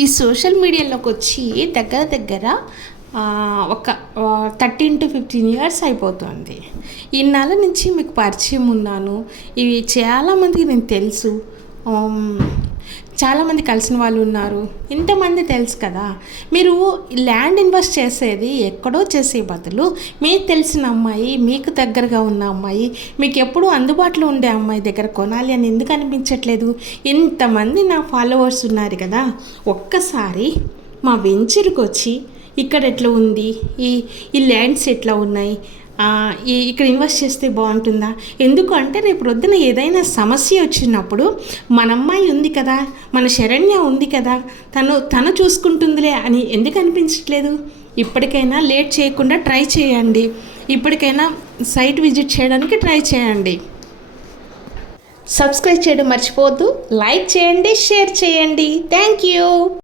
ఈ సోషల్ మీడియాలోకి వచ్చి దగ్గర దగ్గర ఒక 13 to 15 ఇయర్స్ అయిపోతుంది. ఇన్నాళ్ళ నుంచి మీకు పరిచయం ఉన్నాను. ఇవి చాలామందికి నేను తెలుసు. చాలామంది కలిసిన వాళ్ళు ఉన్నారు. ఇంతమంది తెలుసు కదా. మీరు ల్యాండ్ ఇన్వెస్ట్ చేసేది ఎక్కడో చేసే బదులు మీకు తెలిసిన అమ్మాయి, మీకు దగ్గరగా ఉన్న అమ్మాయి, మీకు ఎప్పుడూ అందుబాటులో ఉండే అమ్మాయి దగ్గర కొనాలి అని ఎందుకు అనిపించట్లేదు? ఇంతమంది నా ఫాలోవర్స్ ఉన్నారు కదా. ఒక్కసారి మా వెంచర్కి వచ్చి ఇక్కడ ఎట్లా ఉంది, ఈ ఈ ల్యాండ్స్ ఎట్లా ఉన్నాయి, ఇక్కడ ఇన్వెస్ట్ చేస్తే బాగుంటుందా? ఎందుకంటే రేపు రొద్దున ఏదైనా సమస్య వచ్చినప్పుడు మన అమ్మాయి ఉంది కదా, మన శరణ్య ఉంది కదా, తను చూసుకుంటుందిలే అని ఎందుకు అనిపించట్లేదు? ఇప్పటికైనా లేట్ చేయకుండా ట్రై చేయండి. ఇప్పటికైనా సైట్ విజిట్ చేయడానికి ట్రై చేయండి. సబ్స్క్రైబ్ చేయడం మర్చిపోవద్దు. లైక్ చేయండి, షేర్ చేయండి. Thank you.